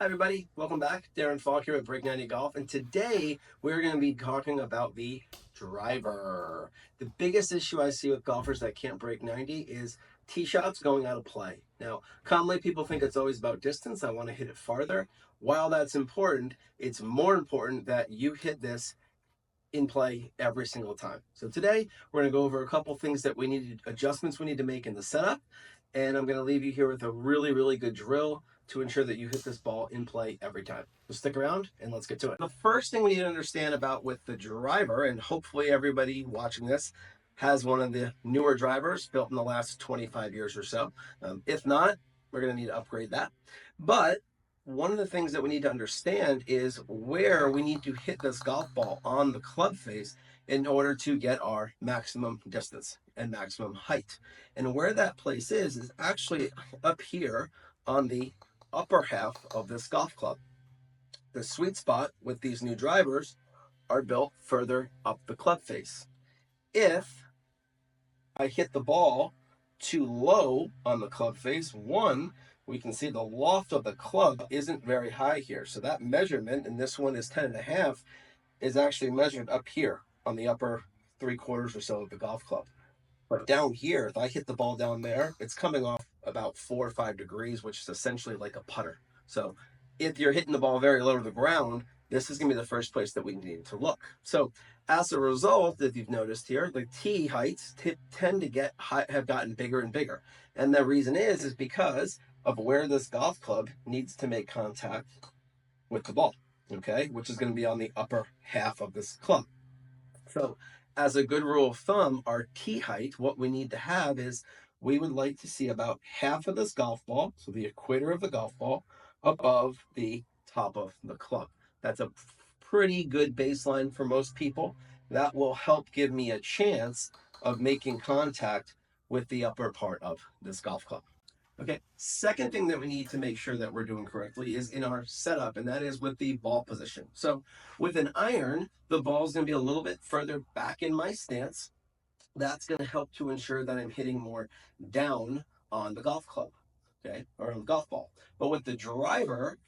Hi everybody, welcome back. Darren Falk here at Break 90 Golf, and today we're going to be talking about the driver. The biggest issue I see with golfers that can't break 90 is tee shots going out of play. Now, commonly people think it's always about distance. I want to hit it farther. While that's important, it's more important that you hit this in play every single time. So today we're going to go over a couple things that adjustments we need to make in the setup, and I'm going to leave you here with a really good drill to ensure that you hit this ball in play every time. So stick around and let's get to it. The first thing we need to understand about with the driver, and hopefully everybody watching this has one of the newer drivers built in the last 25 years or so. If not, we're going to need to upgrade that. But one of the things that we need to understand is where we need to hit this golf ball on the club face in order to get our maximum distance and maximum height. And where that place is actually up here on the upper half of this golf club. The sweet spot with these new drivers are built further up the club face. If I hit the ball too low on the club face, one, we can see the loft of the club isn't very high here. So that measurement, and this one is 10.5, is actually measured up here on the upper 3/4 or so of the golf club. But down here, if I hit the ball down there, it's coming off about 4 or 5 degrees, which is essentially like a putter. So if you're hitting the ball very low to the ground, this is going to be the first place that we need to look. So as a result, if you've noticed here, the tee heights tend to have gotten bigger and bigger. And the reason is because of where this golf club needs to make contact with the ball, okay, which is going to be on the upper half of this club. So as a good rule of thumb, our tee height, what we need to have is we would like to see about half of this golf ball, so the equator of the golf ball, above the top of the club. That's a pretty good baseline for most people. That will help give me a chance of making contact with the upper part of this golf club. Okay, second thing that we need to make sure that we're doing correctly is in our setup, and that is with the ball position. So with an iron, the ball is going to be a little bit further back in my stance. That's going to help to ensure that I'm hitting more down on the golf club, okay, or on the golf ball. But with the driver,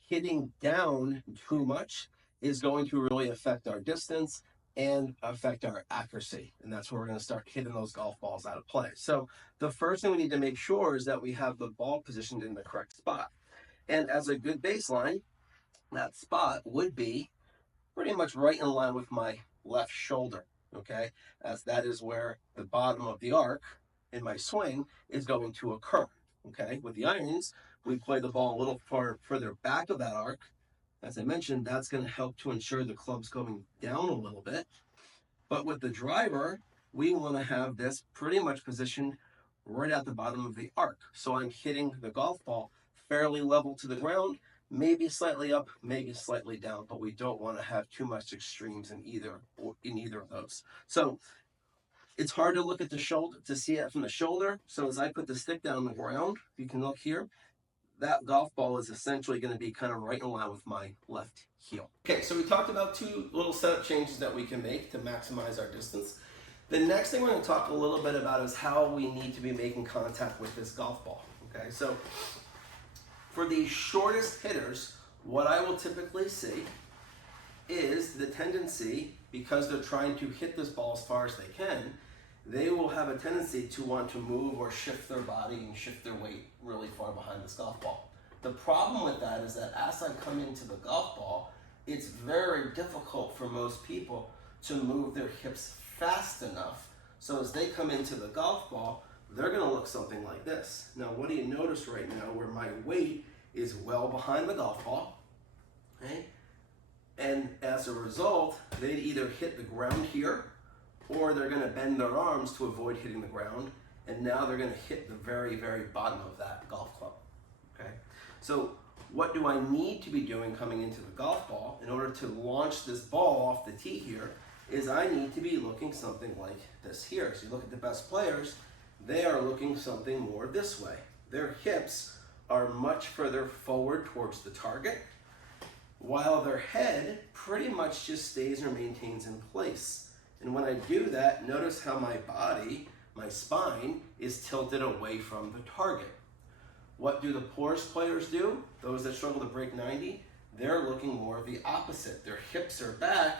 hitting down too much is going to really affect our distance and affect our accuracy. And that's where we're going to start hitting those golf balls out of play. So the first thing we need to make sure is that we have the ball positioned in the correct spot. And as a good baseline, that spot would be pretty much right in line with my left shoulder, okay? As that is where the bottom of the arc in my swing is going to occur, okay? With the irons, we play the ball a little further back of that arc. As I mentioned, that's going to help to ensure the club's going down a little bit. But with the driver, we want to have this pretty much positioned right at the bottom of the arc. So I'm hitting the golf ball fairly level to the ground, maybe slightly up, maybe slightly down, but we don't want to have too much extremes in either of those. So it's hard to look at the shoulder to see it from the shoulder. So as I put the stick down on the ground, you can look here, that golf ball is essentially going to be kind of right in line with my left heel. Okay, so we talked about two little setup changes that we can make to maximize our distance. The next thing we're going to talk a little bit about is how we need to be making contact with this golf ball. Okay, so for the shortest hitters, what I will typically see is the tendency, because they're trying to hit this ball as far as they can, they will have a tendency to want to move or shift their body and shift their weight really far behind this golf ball. The problem with that is that as I come into the golf ball, it's very difficult for most people to move their hips fast enough. So as they come into the golf ball, they're going to look something like this. Now, what do you notice right now where my weight is well behind the golf ball, okay? And as a result, they either hit the ground here or they're going to bend their arms to avoid hitting the ground, and now they're going to hit the very bottom of that golf club, okay? So what do I need to be doing coming into the golf ball in order to launch this ball off the tee here is I need to be looking something like this here. So you look at the best players, they are looking something more this way. Their hips are much further forward towards the target, while their head pretty much just stays or maintains in place. And when I do that, notice how my body, my spine, is tilted away from the target. What do the poorest players do? Those that struggle to break 90, they're looking more of the opposite. Their hips are back,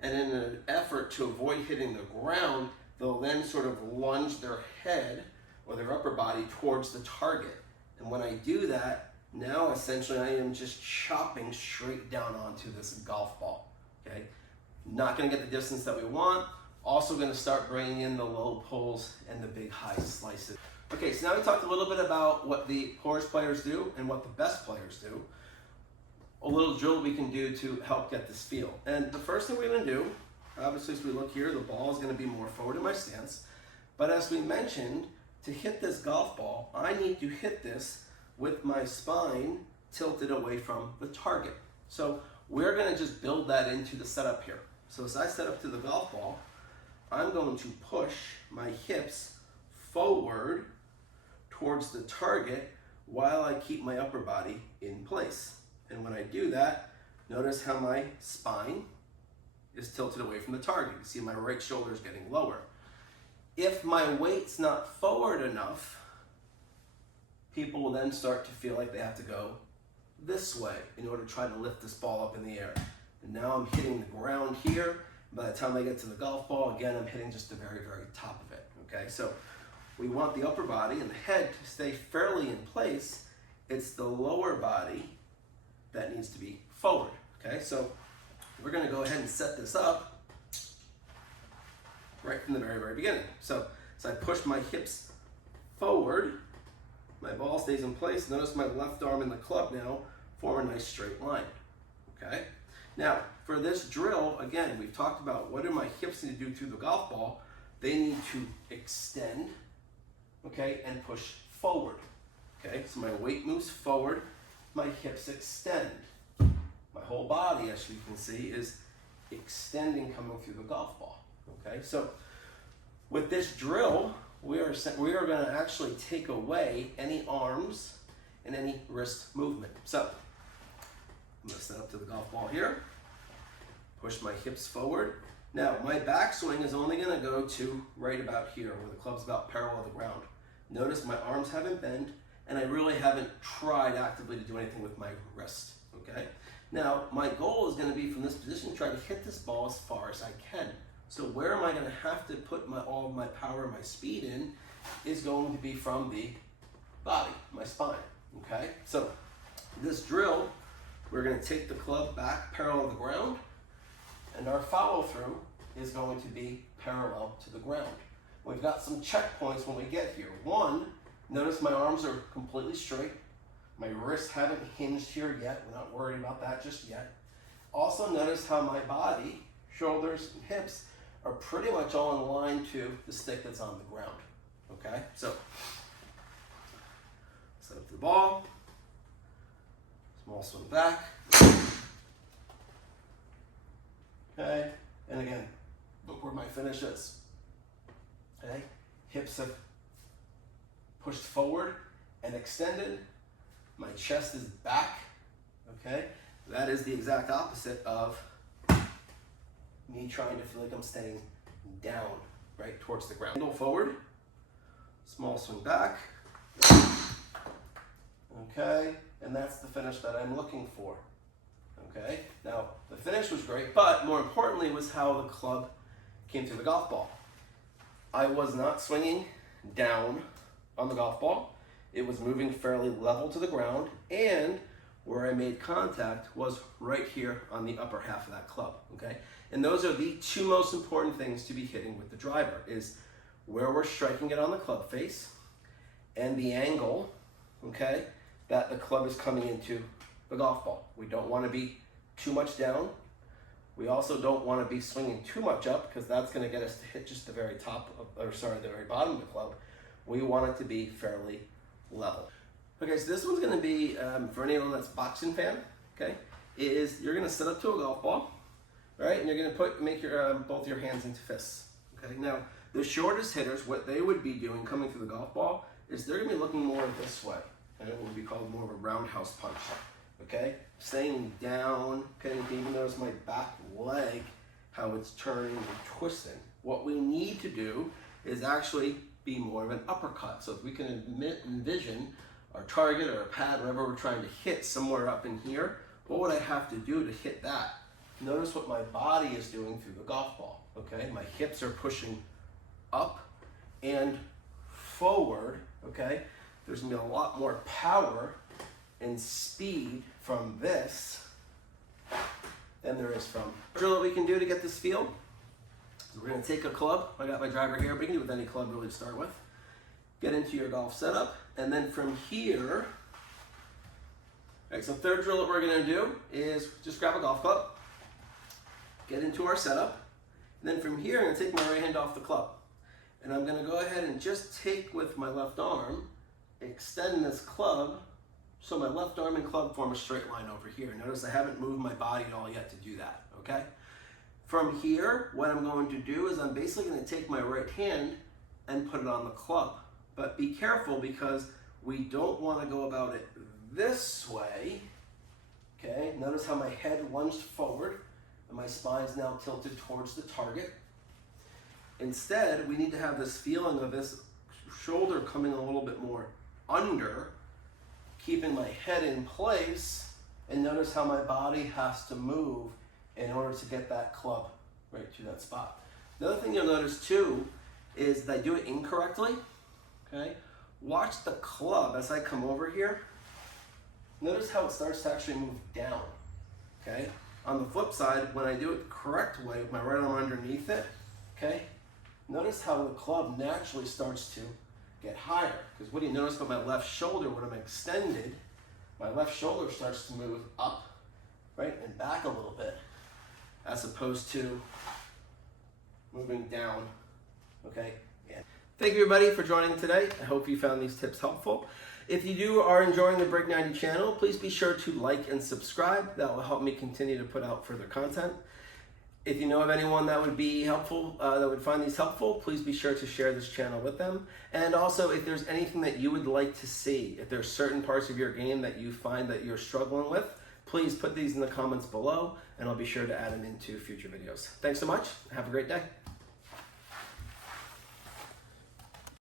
and in an effort to avoid hitting the ground, they'll then sort of lunge their head or their upper body towards the target. And when I do that, now essentially I am just chopping straight down onto this golf ball, okay? Not gonna get the distance that we want. Also gonna start bringing in the low pulls and the big high slices. Okay, so now we talked a little bit about what the poorest players do and what the best players do. A little drill we can do to help get this feel. And the first thing we're gonna do, obviously as we look here, the ball is gonna be more forward in my stance. But as we mentioned, to hit this golf ball, I need to hit this with my spine tilted away from the target. So we're gonna just build that into the setup here. So as I set up to the golf ball, I'm going to push my hips forward towards the target while I keep my upper body in place. And when I do that, notice how my spine is tilted away from the target. You see my right shoulder is getting lower. If my weight's not forward enough, people will then start to feel like they have to go this way in order to try to lift this ball up in the air. And now I'm hitting the ground here. By the time I get to the golf ball, again, I'm hitting just the very, very top of it, okay? So we want the upper body and the head to stay fairly in place. It's the lower body that needs to be forward, okay? So we're gonna go ahead and set this up right from the very, very beginning. So I push my hips forward, my ball stays in place. Notice my left arm and the club now form a nice straight line, okay? Now, for this drill, again, we've talked about what do my hips need to do through the golf ball. They need to extend, okay, and push forward, okay? So my weight moves forward, my hips extend. My whole body, as you can see, is extending coming through the golf ball, okay? So with this drill, we are going to actually take away any arms and any wrist movement. So I'm going to set up to the golf ball here, push my hips forward. Now my backswing is only going to go to right about here where the club's about parallel to the ground. Notice my arms haven't bent and I really haven't tried actively to do anything with my wrist, okay? Now my goal is going to be from this position to try to hit this ball as far as I can. So where am I going to have to put all of my power and my speed in is going to be from the body, my spine, okay? So this drill, we're going to take the club back parallel to the ground, and our follow through is going to be parallel to the ground. We've got some checkpoints when we get here. One, notice my arms are completely straight. My wrists haven't hinged here yet. We're not worried about that just yet. Also notice how my body, shoulders and hips are pretty much all in line to the stick that's on the ground, okay? So, set up the ball, small swing back, okay? And again, look where my finish is, okay? Hips have pushed forward and extended. My chest is back, okay? That is the exact opposite of me trying to feel like I'm staying down, right, towards the ground. Go forward, small swing back, okay? And that's the finish that I'm looking for, okay? Now, the finish was great, but more importantly was how the club came through the golf ball. I was not swinging down on the golf ball. It was moving fairly level to the ground, and where I made contact was right here on the upper half of that club, okay? And those are the two most important things to be hitting with the driver, is where we're striking it on the club face and the angle, okay, that the club is coming into the golf ball. We don't want to be too much down. We also don't want to be swinging too much up because that's going to get us to hit just the very top of, the very bottom of the club. We want it to be fairly level. Okay, so this one's going to be, for anyone that's a boxing fan, okay, is you're going to set up to a golf ball, right, and you're going to make your both your hands into fists, okay? Now, the shortest hitters, what they would be doing coming through the golf ball is they're going to be looking more this way, and it would be called more of a roundhouse punch, okay? Staying down, okay, you can even notice my back leg, how it's turning and twisting. What we need to do is actually be more of an uppercut. So if we can envision our target or a pad, whatever we're trying to hit somewhere up in here, what would I have to do to hit that? Notice what my body is doing through the golf ball, okay? My hips are pushing up and forward, okay? There's gonna be a lot more power and speed from this than there is from drill that we can do to get this feel. So we're gonna take a club. I got my driver here, but you can do it with any club really to start with. Get into your golf setup, and then from here, all right, so third drill that we're gonna do is just grab a golf club, get into our setup, and then from here, I'm gonna take my right hand off the club. And I'm gonna go ahead and just take with my left arm, extend this club, so my left arm and club form a straight line over here. Notice I haven't moved my body at all yet to do that, okay? From here, what I'm going to do is I'm basically gonna take my right hand and put it on the club. But be careful because we don't wanna go about it this way, okay? Notice how my head lunged forward and my spine's now tilted towards the target. Instead, we need to have this feeling of this shoulder coming a little bit more under, keeping my head in place, and notice how my body has to move in order to get that club right to that spot. The other thing you'll notice too is that I do it incorrectly, okay? Watch the club as I come over here. Notice how it starts to actually move down, okay? On the flip side, when I do it the correct way with my right arm underneath it, okay? Notice how the club naturally starts to get higher. Because what do you notice about my left shoulder when I'm extended? My left shoulder starts to move up, right, and back a little bit, as opposed to moving down, okay? Yeah. Thank you everybody for joining today. I hope you found these tips helpful. If you are enjoying the Break 90 channel, please be sure to like and subscribe. That will help me continue to put out further content. If you know of anyone that would be helpful, that would find these helpful, please be sure to share this channel with them. And also, if there's anything that you would like to see, if there's certain parts of your game that you find that you're struggling with, please put these in the comments below, and I'll be sure to add them into future videos. Thanks so much. Have a great day.